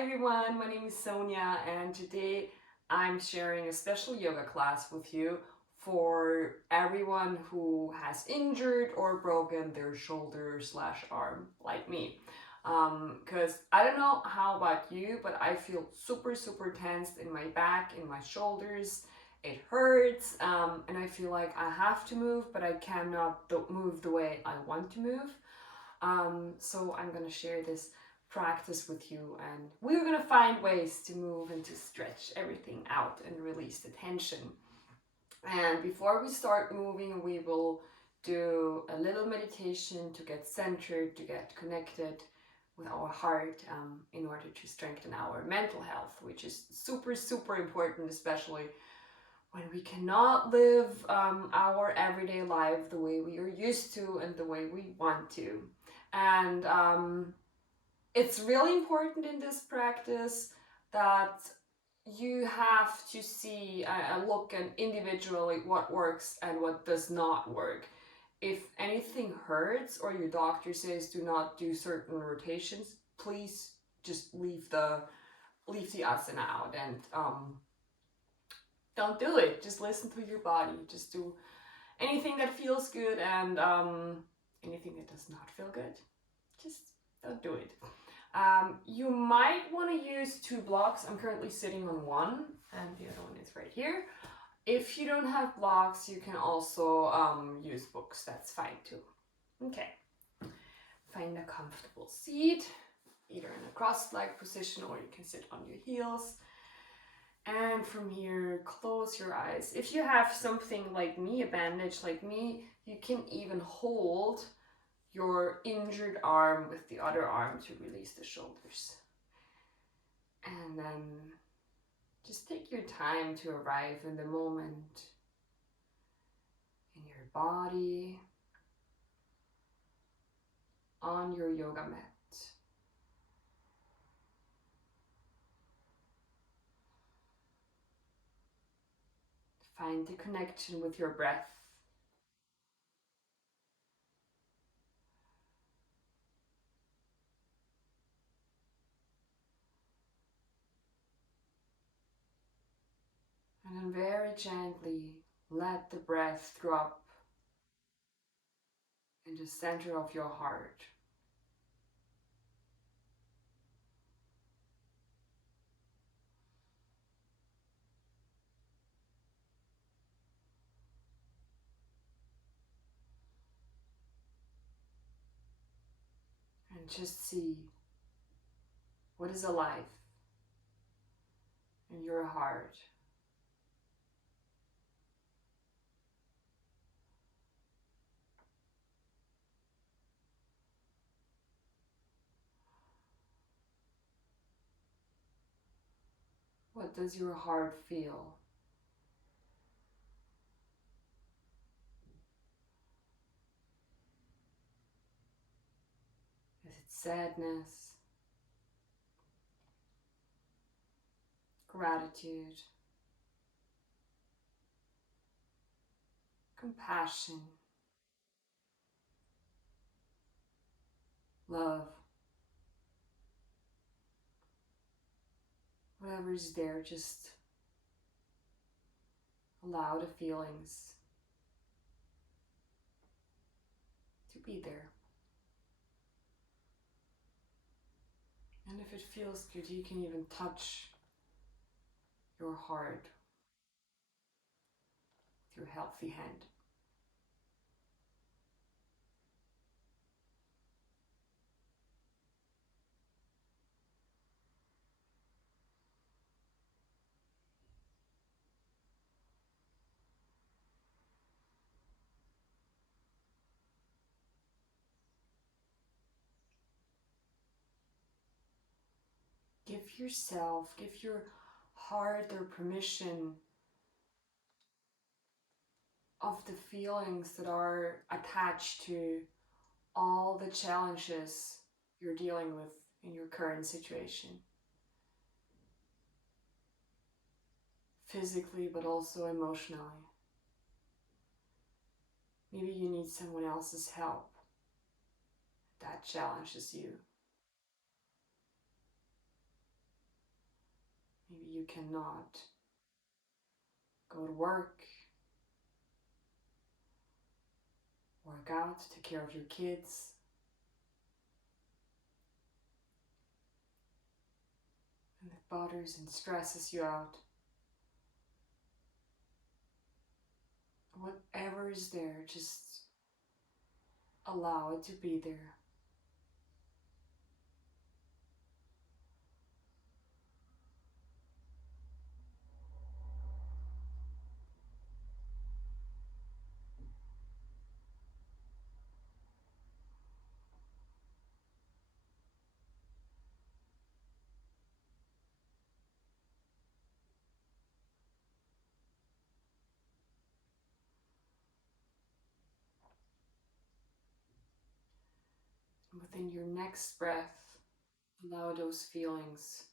everyone, my name is Sonja and today I'm sharing a special yoga class with you for everyone who has injured or broken their shoulder slash arm like me. Because I don't know how about you, but I feel super tensed in my back, in my shoulders. It hurts and I feel like I have to move, but I cannot move the way I want to move. So I'm gonna share this practice with you and we're gonna find ways to move and to stretch everything out and release the tension. And before we start moving, we will do a little meditation to get centered, to get connected with our heart in order to strengthen our mental health, which is super important, especially when we cannot live our everyday life the way we are used to and the way we want to. And it's really important in this practice that you have to see look and individually what works and what does not work. If anything hurts or your doctor says do not do certain rotations, please just leave the asana out and don't do it. Just listen to your body. Just do anything that feels good and anything that does not feel good, just don't do it. You might want to use 2 blocks. I'm currently sitting on one and the other one is right here. If you don't have blocks, you can also use books. That's fine too. Okay. Find a comfortable seat, either in a cross-legged position or you can sit on your heels. And from here, close your eyes. If you have something like me, a bandage like me, you can even hold your injured arm with the other arm to release the shoulders. And then just take your time to arrive in the moment, in your body, on your yoga mat. Find the connection with your breath. And then very gently let the breath drop in the center of your heart. And just see what is alive in your heart. What does your heart feel? Is it sadness, gratitude, compassion, love? Whatever is there, just allow the feelings to be there. And if it feels good, you can even touch your heart with your healthy hand. Give your heart the permission of the feelings that are attached to all the challenges you're dealing with in your current situation. Physically, but also emotionally. Maybe you need someone else's help. That challenges you. you cannot go to work out, take care of your kids. And it bothers and stresses you out. Whatever is there, just allow it to be there. And within your next breath, allow those feelings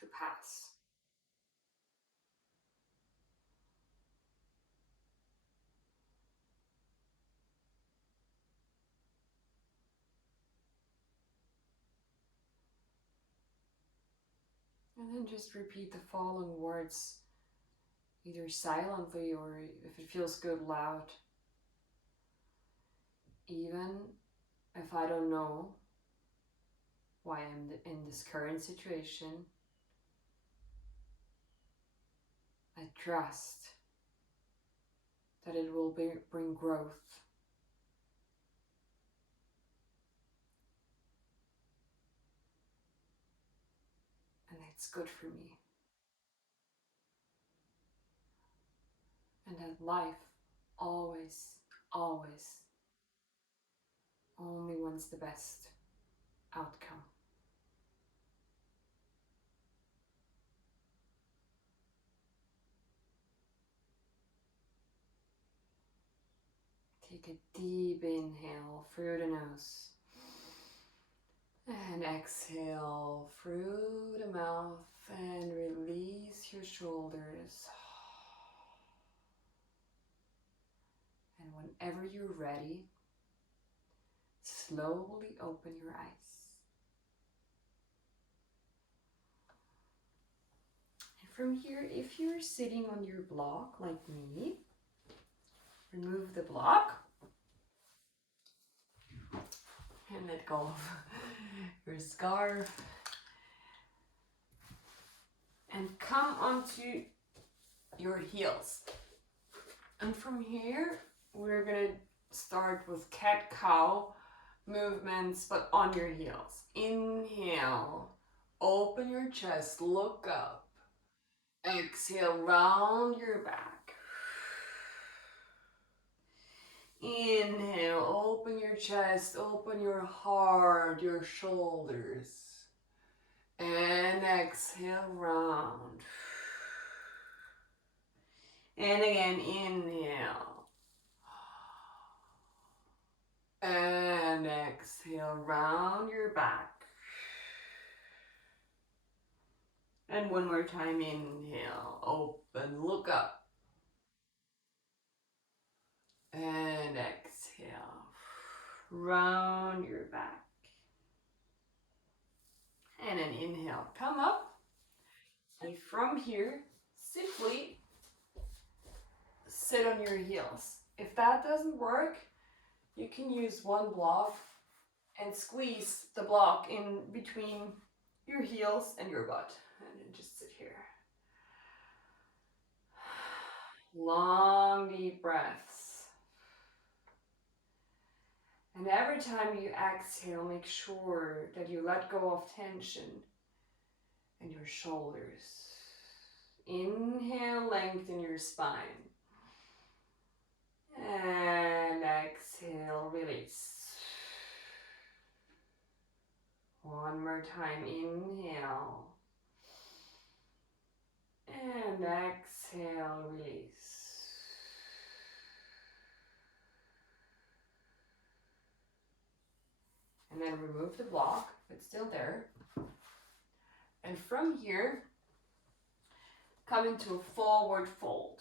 to pass. And then just repeat the following words, either silently or if it feels good, loud. Even if I don't know why I'm in this current situation, I trust that it will bring growth. And it's good for me. And that life always, always only wants the best outcome. Take a deep inhale through the nose. And exhale through the mouth and release your shoulders. And whenever you're ready, slowly open your eyes. And from here, if you're sitting on your block like me, remove the block and let go of your scarf. And come onto your heels. And from here, we're gonna start with cat-cow movements, but on your heels. Inhale, open your chest, look up. Exhale, round your back. Inhale, open your chest, open your heart, your shoulders. And exhale, round. And again, inhale. And exhale, round your back. And one more time, inhale, open, look up. And exhale, round your back. And an inhale, come up. And from here, simply sit on your heels. If that doesn't work, you can use one block and squeeze the block in between your heels and your butt. And then just sit here. Long, deep breaths. And every time you exhale, make sure that you let go of tension in your shoulders. Inhale, lengthen your spine. And exhale, release. One more time, inhale. And exhale, release. And then remove the block, if it's still there. And from here, come into a forward fold.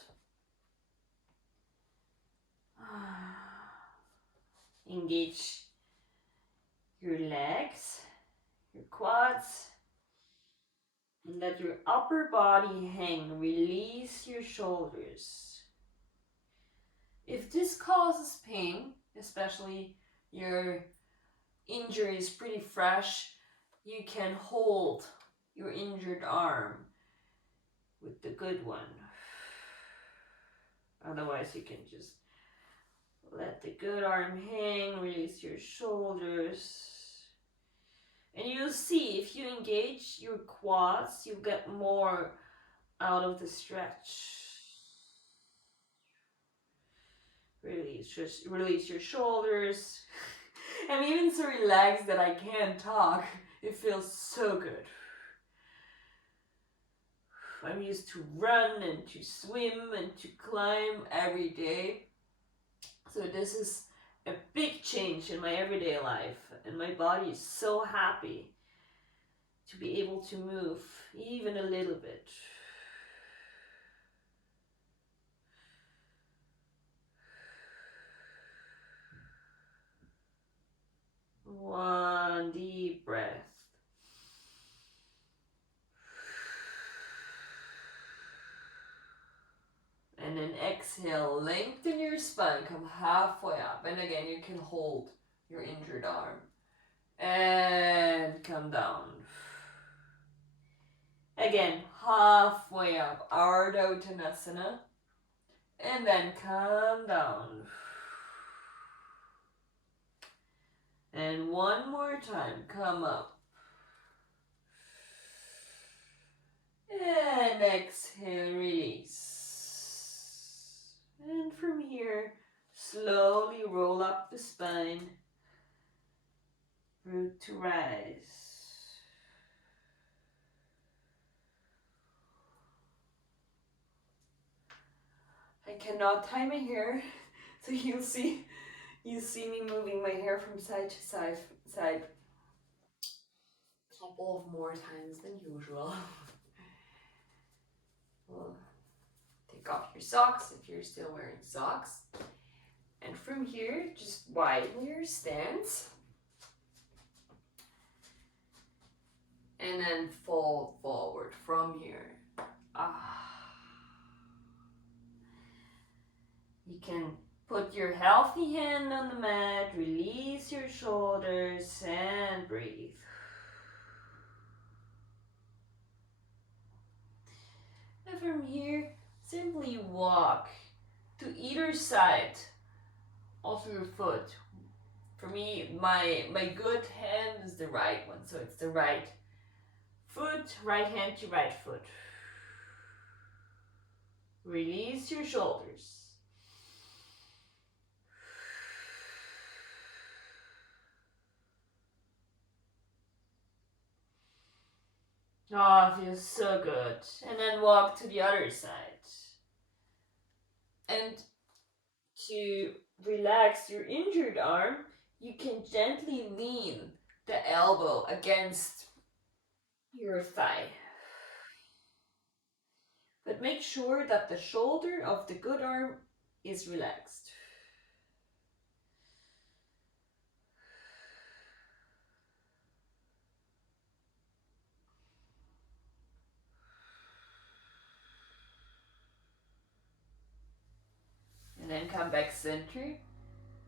Engage your legs, your quads, And let your upper body hang. Release your shoulders. If this causes pain, especially your injury is pretty fresh, you can hold your injured arm with the good one. Otherwise, you can just let the good arm hang, release your shoulders. And you'll see, if you engage your quads, you get more out of the stretch. Release your shoulders. I'm even so relaxed that I can't talk. It feels so good. I'm used to run and to swim and to climb every day. So this is a big change in my everyday life, and my body is so happy to be able to move even a little bit. One deep breath. And then exhale, lengthen your spine, come halfway up. And again, you can hold your injured arm. And come down. Again, halfway up, Ardha Uttanasana. And then come down. And one more time, come up. And exhale, release. And from here, slowly roll up the spine, root to rise. I cannot tie my hair, so you see me moving my hair from side to side a couple of more times than usual. Well, take off your socks if you're still wearing socks. And from here, just widen your stance. And then fold forward from here. You can put your healthy hand on the mat, release your shoulders, and breathe. And from here, simply walk to either side of your foot. For me, my good hand is the right one, so it's the right foot, right hand to right foot. Release your shoulders. Oh, it feels so good. And then walk to the other side. And to relax your injured arm, you can gently lean the elbow against your thigh. But make sure that the shoulder of the good arm is relaxed. And then come back center.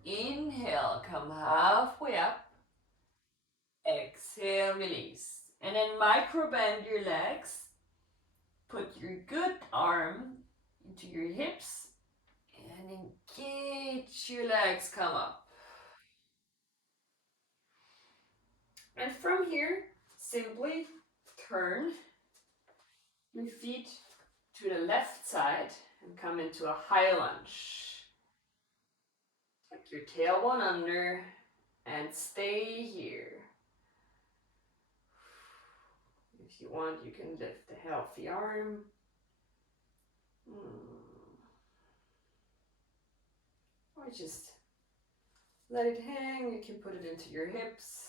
Inhale, come halfway up. Exhale, release. And then micro bend your legs. Put your good arm into your hips and engage your legs, come up. And from here, simply turn your feet to the left side and come into a high lunge. Tuck your tailbone under and stay here. If you want, you can lift the healthy arm. Or just let it hang. You can put it into your hips.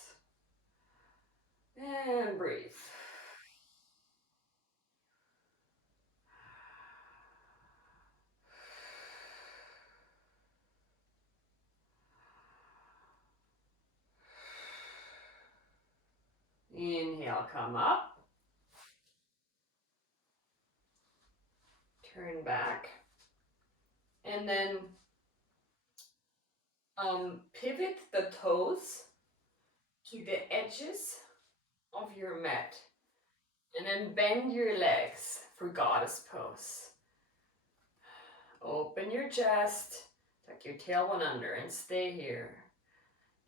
And breathe. Inhale, come up. turn back, and then pivot the toes to the edges of your mat, and then bend your legs for goddess pose. Open your chest, tuck your tailbone under, and stay here.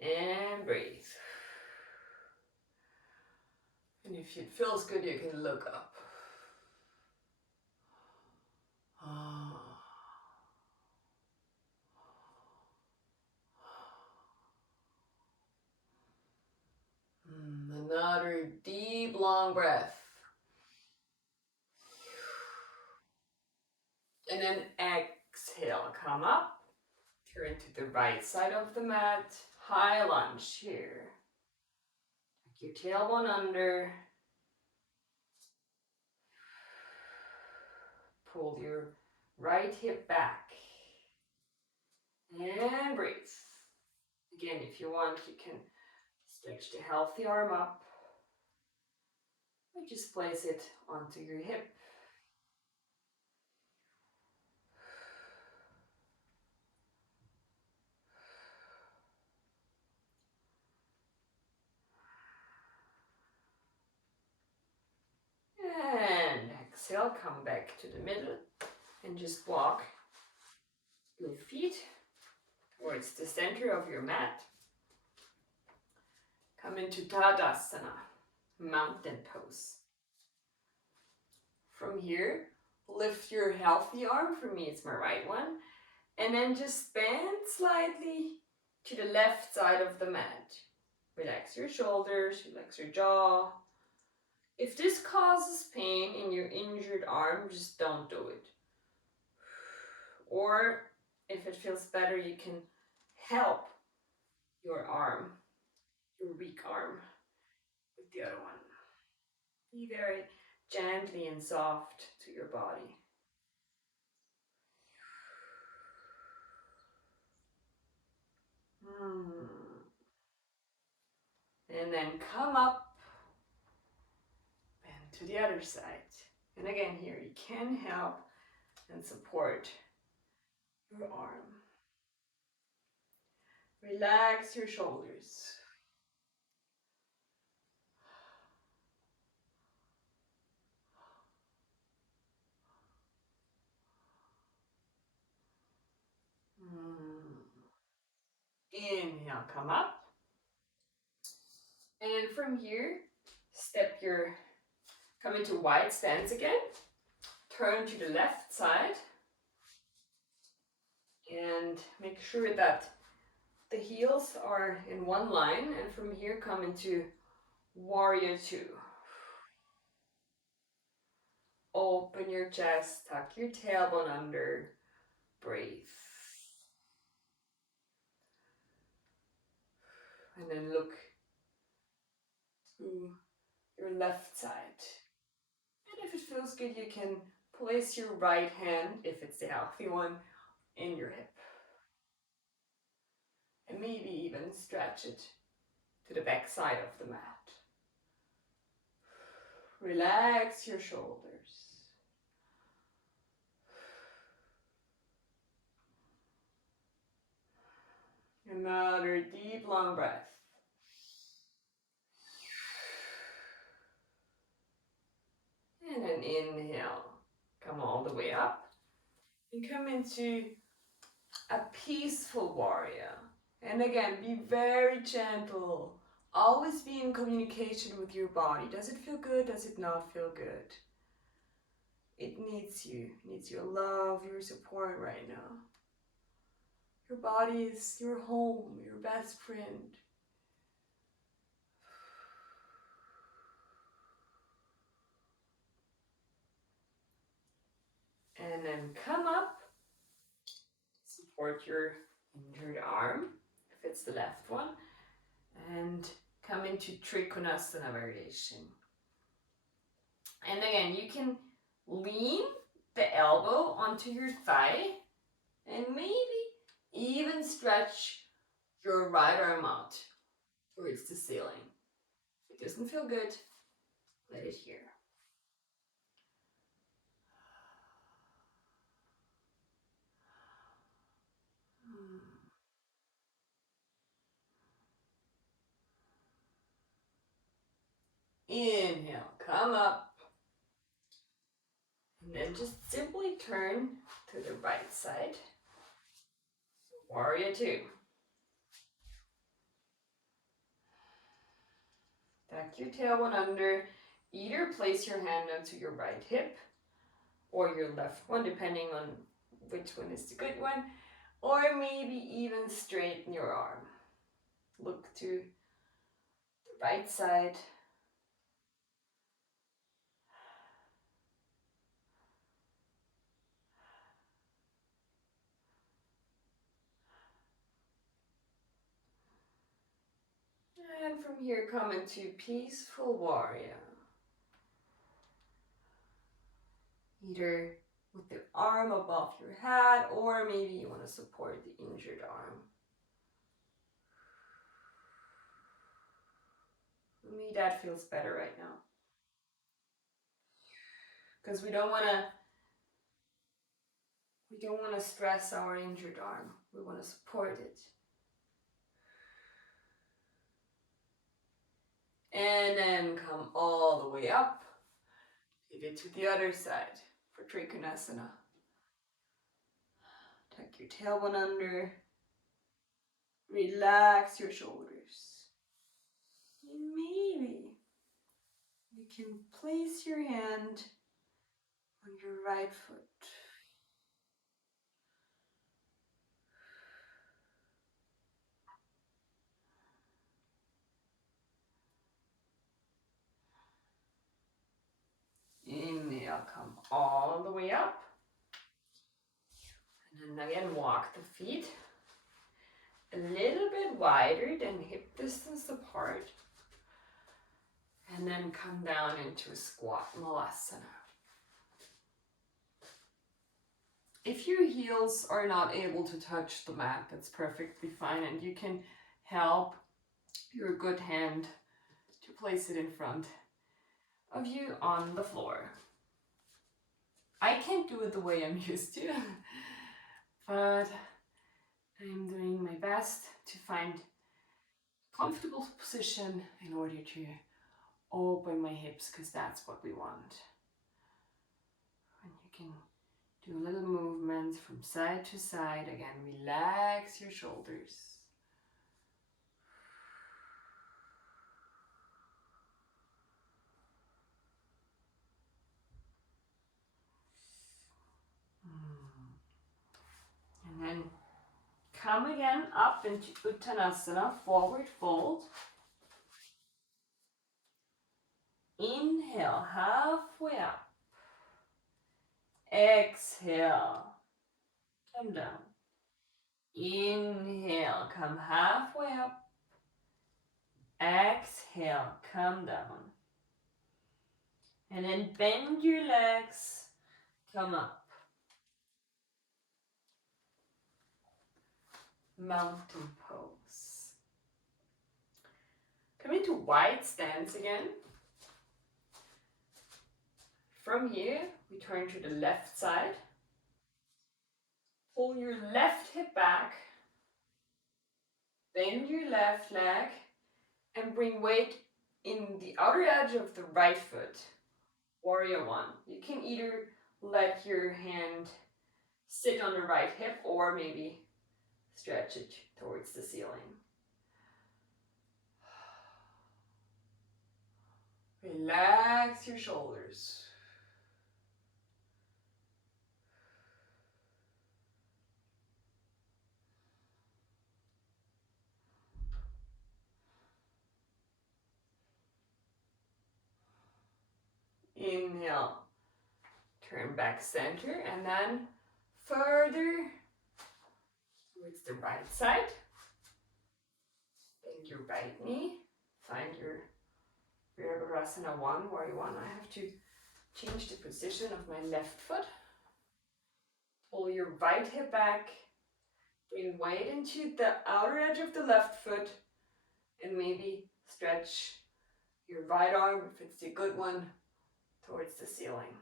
And breathe. And if it feels good, you can look up. Another deep, long breath. And then exhale, come up. Turn to the right side of the mat. High lunge here. Tuck your tailbone under. Pull your right hip back. And breathe. Again, if you want, you can stretch the healthy arm up. Or just place it onto your hip. And exhale, come back to the middle and just walk your feet towards the center of your mat. Come into Tadasana, mountain pose. From here, lift your healthy arm, for me it's my right one, and then just bend slightly to the left side of the mat. Relax your shoulders, relax your jaw. If this causes pain in your injured arm, just don't do it. Or if it feels better, you can help your arm, your weak arm, with the other one. Be very gently and soft to your body. And then come up and to the other side. And again, here you can help and support your arm. Relax your shoulders. Inhale, come up. And from here, come into wide stance again. Turn to the left side. And make sure that the heels are in one line. And from here, come into warrior two. Open your chest, tuck your tailbone under, breathe. And then look to your left side. And if it feels good, you can place your right hand, if it's the healthy one, in your hip. And maybe even stretch it to the back side of the mat. Relax your shoulders. Another deep, long breath. And an inhale. Come all the way up. And come into a peaceful warrior. And again, be very gentle. Always be in communication with your body. Does it feel good? Does it not feel good? It needs you. It needs your love, your support right now. Your body is your home, your best friend. And then come up. Support your injured arm, if it's the left one. And come into Trikonasana variation. And again, you can lean the elbow onto your thigh and maybe even stretch your right arm out towards the ceiling. If it doesn't feel good, let it here. Inhale, come up. And then just simply turn to the right side. Warrior two. Tuck your tailbone under. Either place your hand onto your right hip or your left one, depending on which one is the good one. Or maybe even straighten your arm. Look to the right side. And from here, come into peaceful warrior. Either with the arm above your head, or maybe you want to support the injured arm. For me, that feels better right now. Because we don't want to stress our injured arm. We want to support it. And then come all the way up. Pivot to the other side for Trikonasana. Tuck your tailbone under. Relax your shoulders. And maybe you can place your hand on your right foot. Inhale, come all the way up. And then again, walk the feet a little bit wider than hip distance apart. And then come down into a squat malasana. If your heels are not able to touch the mat, that's perfectly fine. And you can help your good hand to place it in front of you on the floor. I can't do it the way I'm used to, but I'm doing my best to find a comfortable position in order to open my hips, because that's what we want. And you can do little movements from side to side. Again, relax your shoulders. And then come again up into Uttanasana, forward fold. Inhale, halfway up. Exhale, come down. Inhale, come halfway up. Exhale, come down. And then bend your legs, come up. Mountain pose. Come into wide stance again. From here, we turn to the left side. Pull your left hip back. Bend your left leg and bring weight in the outer edge of the right foot. Warrior one. You can either let your hand sit on the right hip or maybe stretch it towards the ceiling. Relax your shoulders. Inhale, turn back center, and then further towards the right side. Bend your right knee, find your Virabhadrasana 1, Warrior 1. I have to change the position of my left foot. Pull your right hip back, bring weight into the outer edge of the left foot, and maybe stretch your right arm, if it's a good one, towards the ceiling.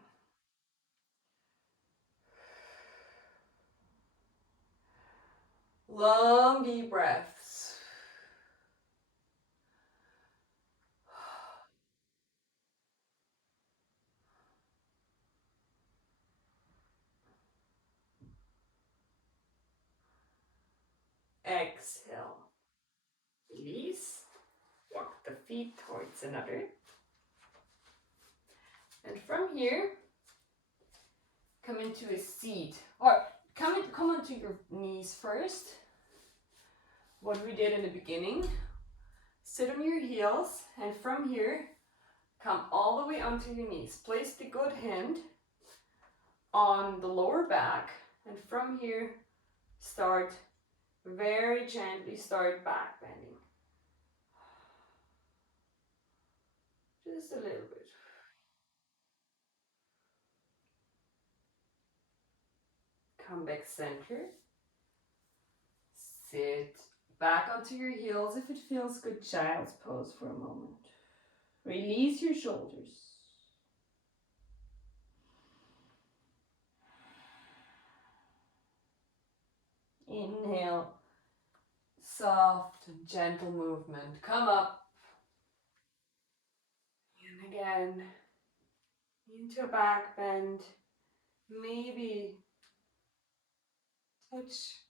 Long deep breaths. Exhale. Release. Walk the feet towards another. And from here, come into a seat. Or come onto your knees first. What we did in the beginning. Sit on your heels, and from here, come all the way onto your knees. Place the good hand on the lower back, and from here, start very gently, start back bending. Just a little bit. Come back center. Sit back onto your heels if it feels good. Child's pose for a moment. Release your shoulders. Inhale. Soft and gentle movement. Come up. And again. Into a back bend. Maybe touch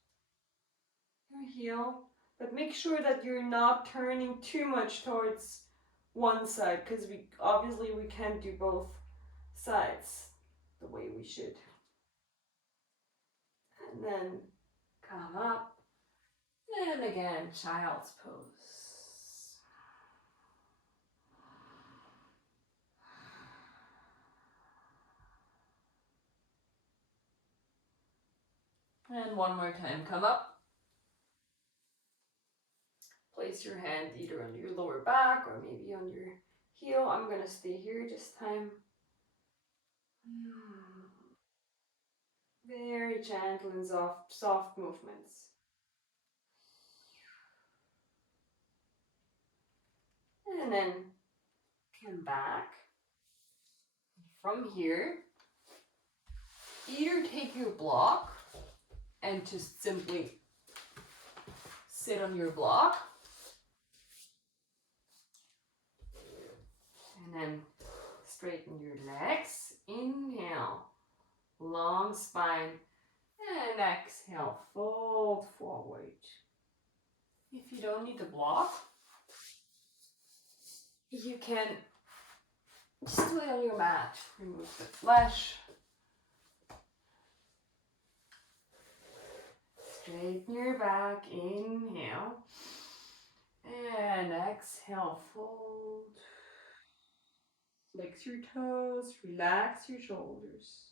your heel. But make sure that you're not turning too much towards one side, because we can't do both sides the way we should. And then come up, and again, child's pose. And one more time, come up. Place your hand either on your lower back or maybe on your heel. I'm gonna stay here this time. Very gentle and soft movements. And then come back. From here, either take your block and just simply sit on your block. And then straighten your legs. Inhale, long spine. And exhale, fold forward. If you don't need the block, you can just do it on your mat. Remove the flesh. Straighten your back. Inhale. And exhale, fold. Flex your toes. Relax your shoulders.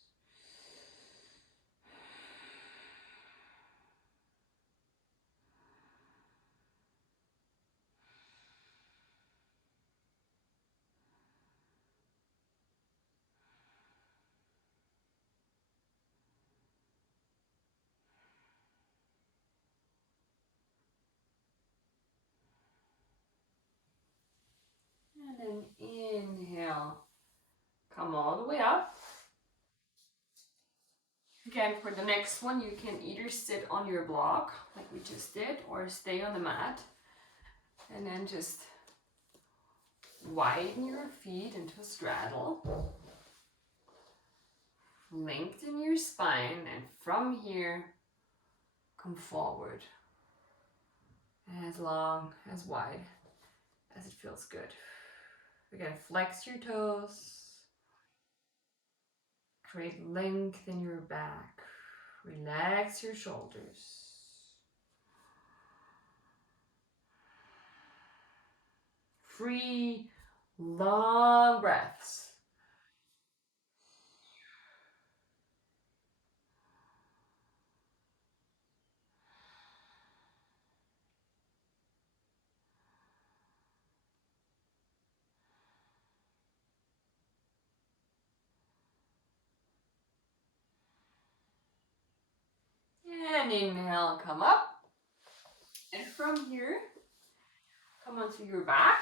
And then inhale. Come all the way up. Again, for the next one, you can either sit on your block, like we just did, or stay on the mat. And then just widen your feet into a straddle. Lengthen your spine, and from here, come forward. As long, as wide as it feels good. Again, flex your toes. Create length in your back. Relax your shoulders. Free, long breaths. And inhale, come up. And from here, come onto your back.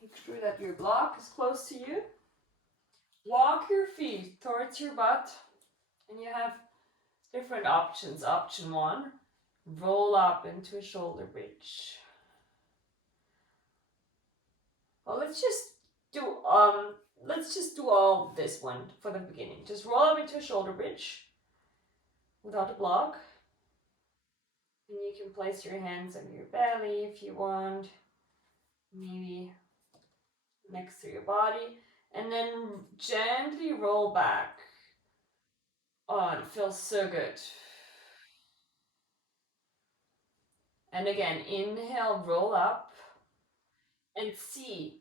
Make sure that your block is close to you. Walk your feet towards your butt. And you have different options. Option 1, roll up into a shoulder bridge. Well, let's just do all this one for the beginning. Just roll up into a shoulder bridge without a block. And you can place your hands on your belly if you want, maybe next to your body, and then gently roll back. Oh, it feels so good. And again, inhale, roll up, and see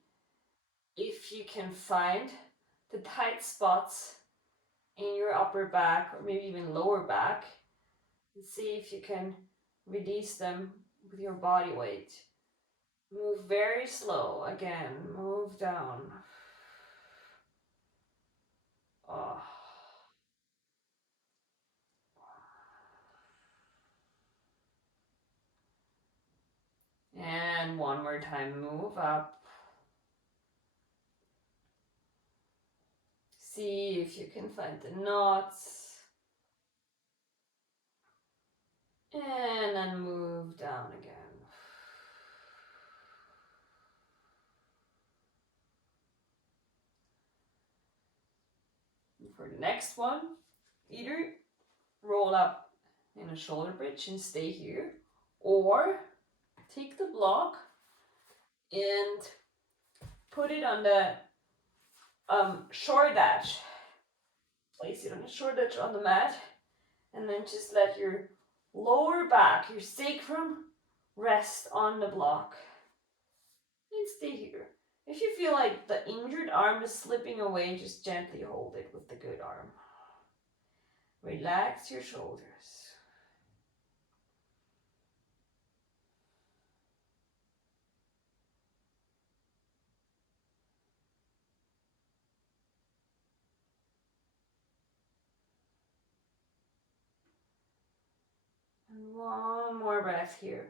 if you can find the tight spots in your upper back or maybe even lower back, and see if you can release them with your body weight. Move very slow. Again, move down. Oh. And one more time, move up. See if you can find the knots. And then move down again. And for the next one, either roll up in a shoulder bridge and stay here, or take the block and put it on the short edge. Place it on the short edge on the mat, and then just let your lower back, your sacrum, rest on the block. And stay here. If you feel like the injured arm is slipping away, just gently hold it with the good arm. Relax your shoulders. And one more breath here.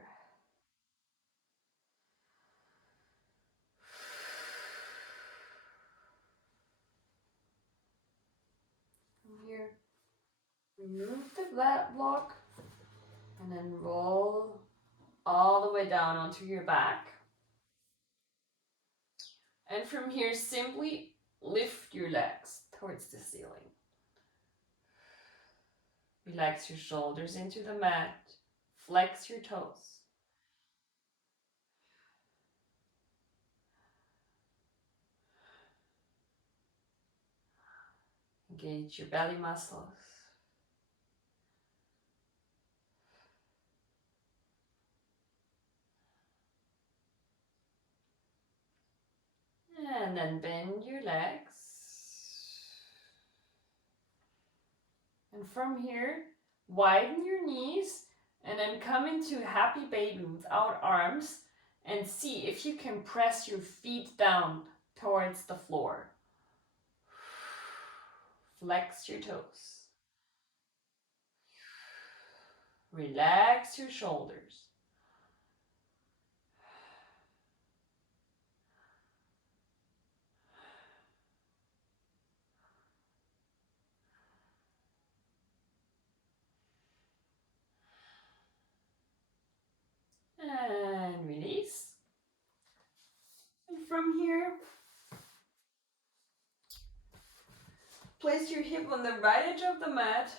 From here, remove the flat block and then roll all the way down onto your back. And from here, simply lift your legs towards the ceiling. Relax your shoulders into the mat. Flex your toes. Engage your belly muscles. And then bend your legs. And from here, widen your knees and then come into happy baby without arms, and see if you can press your feet down towards the floor. Flex your toes. Relax your shoulders. And release. And from here, place your hip on the right edge of the mat.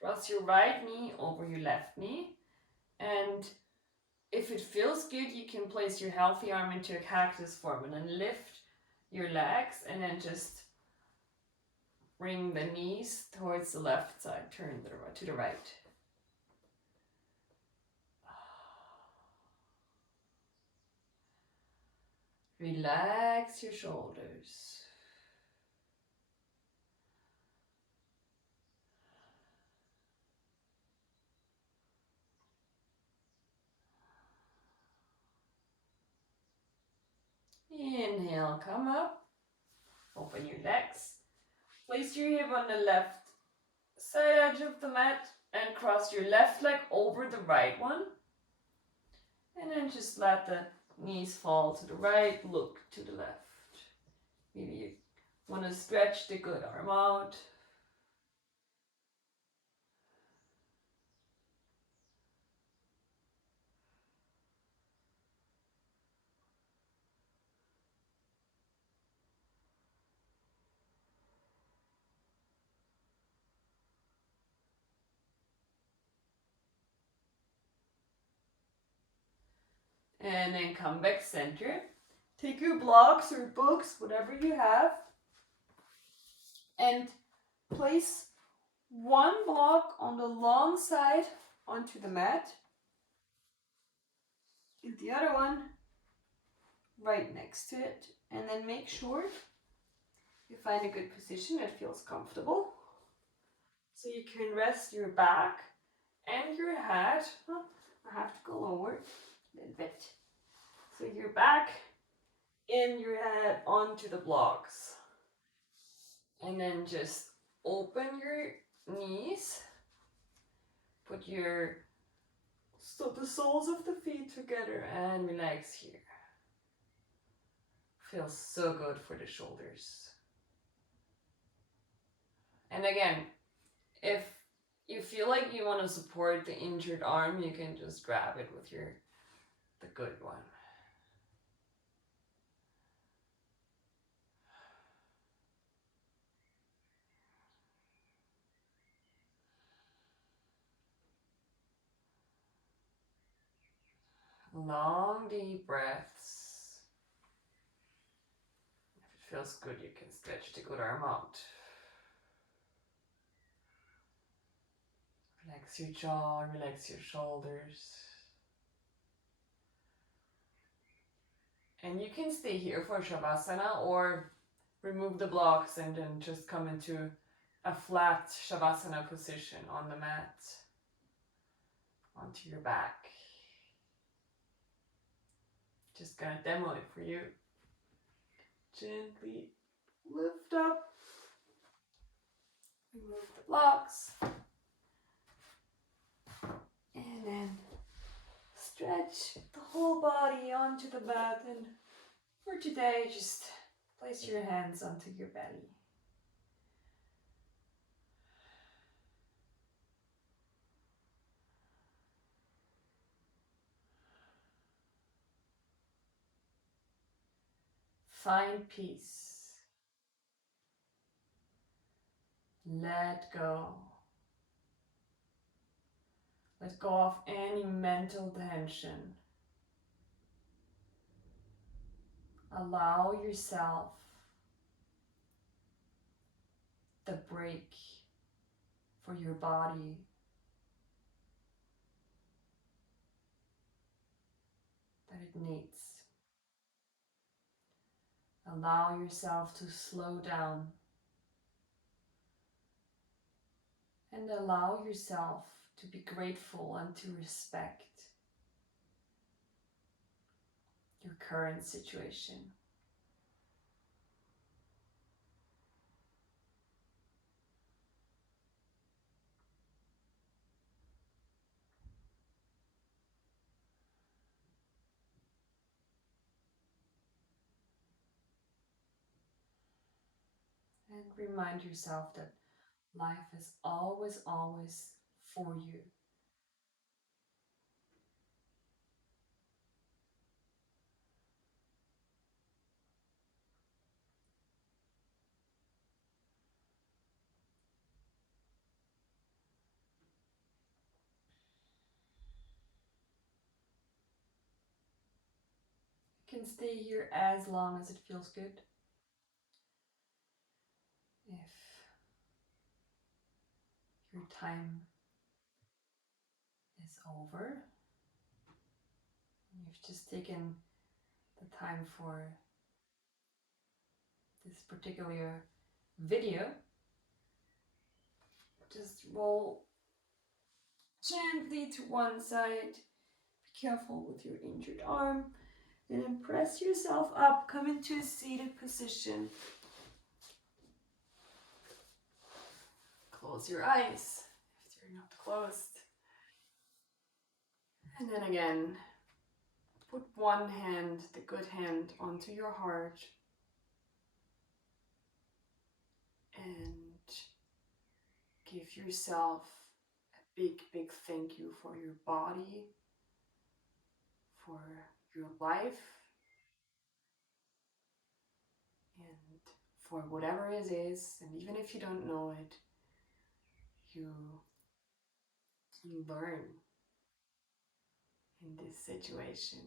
Cross your right knee over your left knee. And if it feels good, you can place your healthy arm into a cactus form and then lift your legs and then just bring the knees towards the left side. Turn to the right. Relax your shoulders. Inhale, come up. Open your legs. Place your hip on the left side edge of the mat and cross your left leg over the right one. And then just let the knees fall to the right, look to the left. Maybe you want to stretch the good arm out. And then come back center. Take your blocks or books, whatever you have, and place one block on the long side onto the mat, and the other one right next to it. And then make sure you find a good position that feels comfortable. So you can rest your back and your head. Oh, I have to go lower a little bit. So your back and your head onto the blocks. And then just open your knees. Put the soles of the feet together and relax here. Feels so good for the shoulders. And again, if you feel like you want to support the injured arm, you can just grab it with the good one. Long, deep breaths. If it feels good, you can stretch the good arm out. Relax your jaw, relax your shoulders. And you can stay here for Shavasana or remove the blocks and then just come into a flat Shavasana position on the mat, onto your back. Just gonna demo it for you. Gently lift up, remove the blocks, and then stretch the whole body onto the mat. And for today, just place your hands onto your belly. Find peace. Let go. Let go of any mental tension. Allow yourself the break for your body that it needs. Allow yourself to slow down and allow yourself to be grateful and to respect your current situation. And remind yourself that life is always, always for you. You can stay here as long as it feels good. If your time is over, you've just taken the time for this particular video, just roll gently to one side. Be careful with your injured arm. And then press yourself up, come into a seated position. Close your eyes if they're not closed. And then again, put one hand, the good hand, onto your heart. And give yourself a big, big thank you for your body, for your life, and for whatever it is. And even if you don't know it, you can learn in this situation.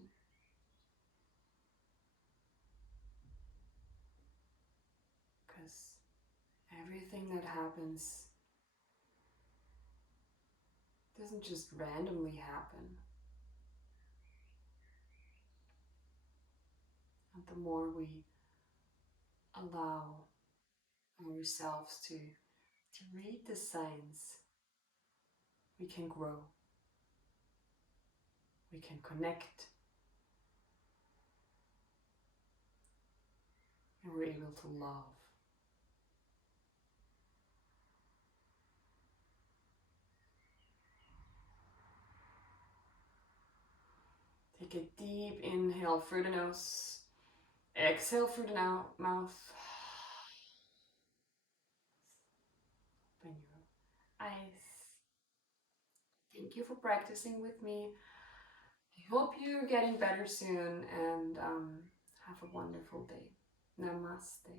because everything that happens doesn't just randomly happen. And the more we allow ourselves to read the signs, we can grow, we can connect, and we're able to love. Take a deep inhale through the nose, exhale through the mouth. Open your eyes. Thank you for practicing with me. I hope you're getting better soon, and have a wonderful day. Namaste.